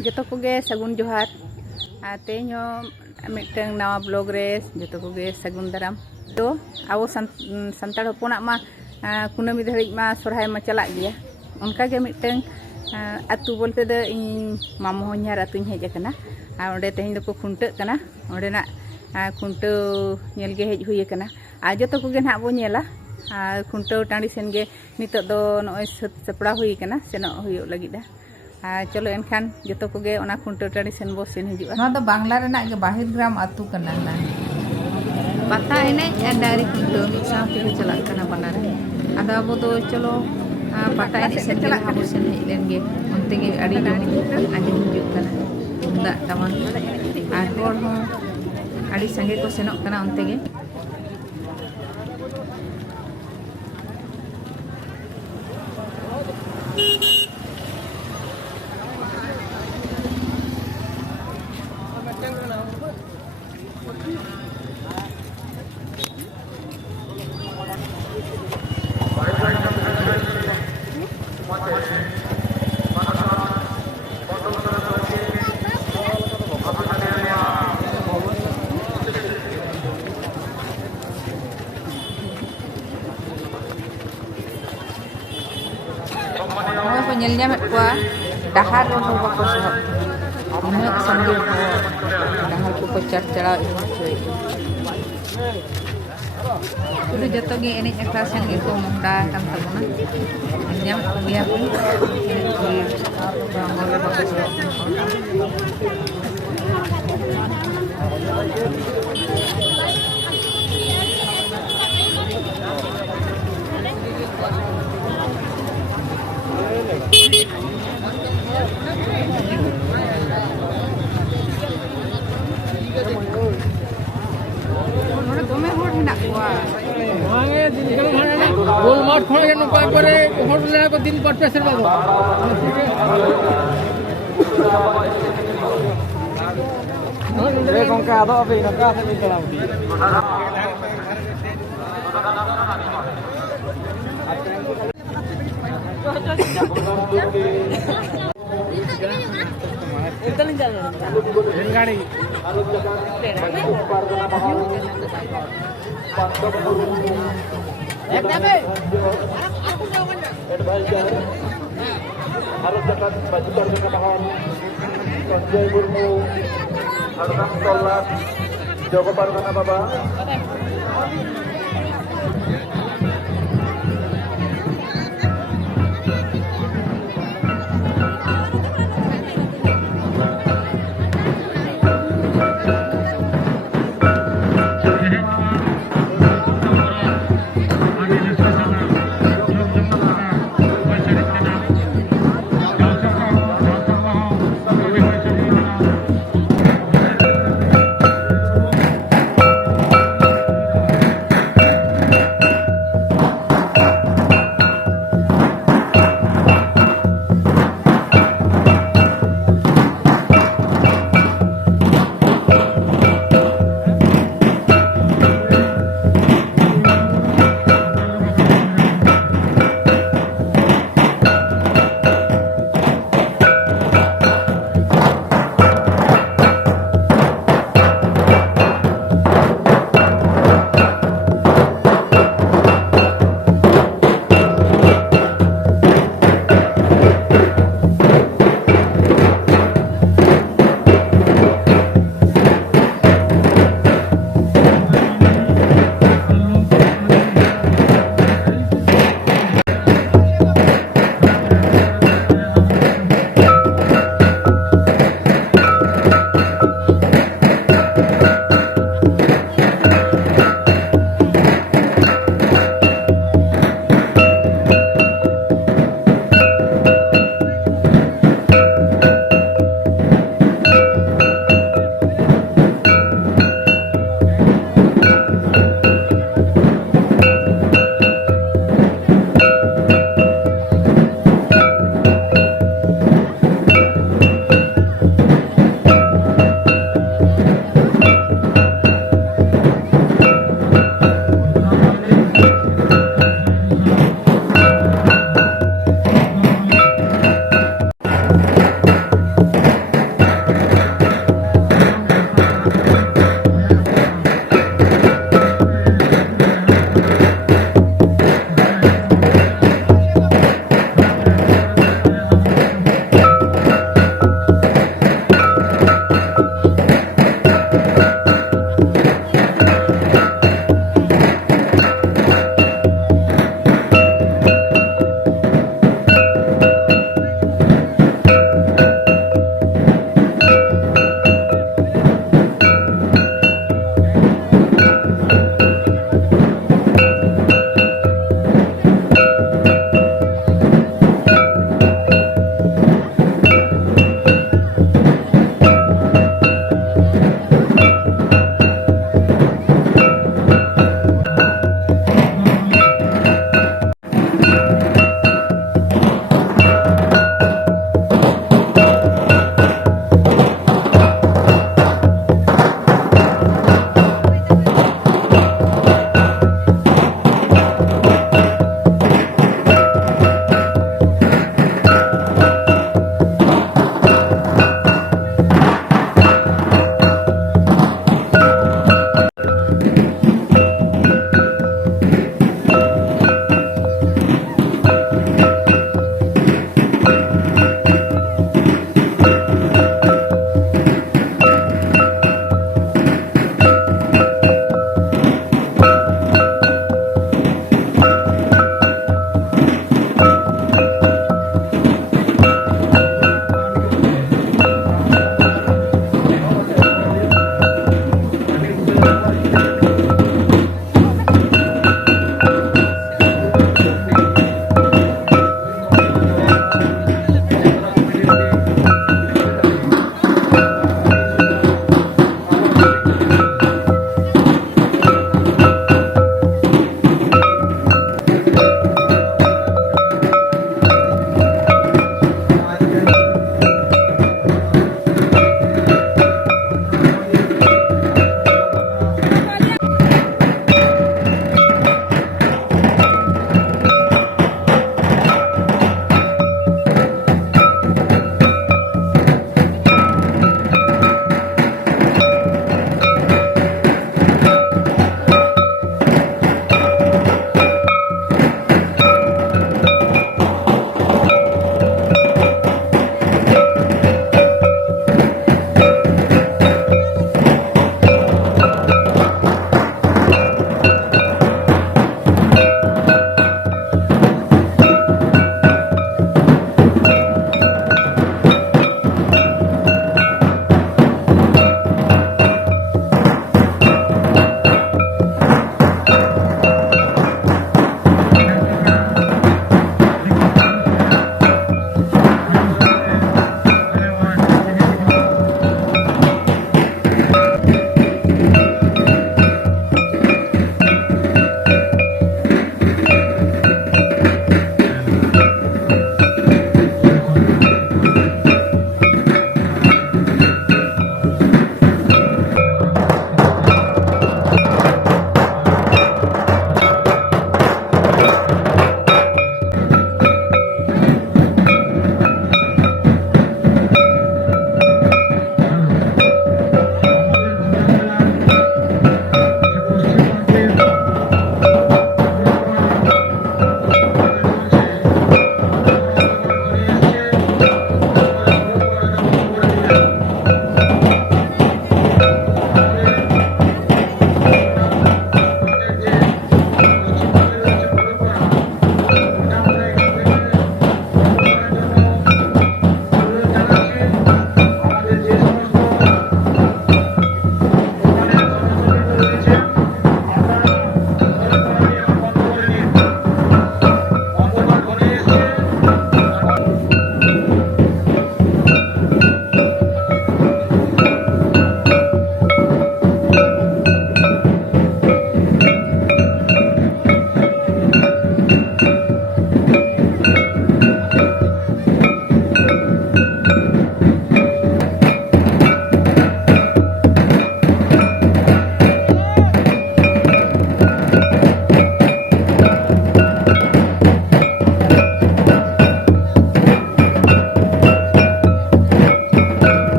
joto koge sagun johar teño miteng nawa blog re joto koge sagun daram to abo santar hoponak ma kunami dhari ma sorhay ma chalak gaya onka ge miteng atu bolte de इन मामो हन्यार अतुñ हेज akana onde tehin doko khuntauk kana onde na khuntau nyel ge hej hui akana joto koge na bo nyela khuntau tandi sen ge nitok do noy sapra hui kana senok huyuk lagi da चलो एनखान जतो कोगे ओना खुंटो टाड़ी सेन बो सेन हिजुआ ना तो बांग्ला रेना के बाहिरग्राम अतु कना ना पता एने डायरी खुंटो मिक साथे चला कना बनारे आदा अबो तो चलो पता एने सेन चला अबो सेन हेलेन गे उनते गे अड़ी आजम हिजुक कना दा तमान आर होर हो अड़ी संगे को सेनोक कना उनते गे nyel nyamet kuah dahar ho bako sohok ina sambil ho dahar ko car-cara cuy udah jatuh ge enek kelas yang itu munda kan tabuna nyamet ko dia pun ini ko bangol bako sohok गोल माठ खोल के नपा करे hotel को दिन पर pressure बाबू देखो का दो अभी नका से निकला उठी उतन चल गाड़ी harus cepat baju kerja ketahan konjai burmu harus tolak Joko Pargana Baba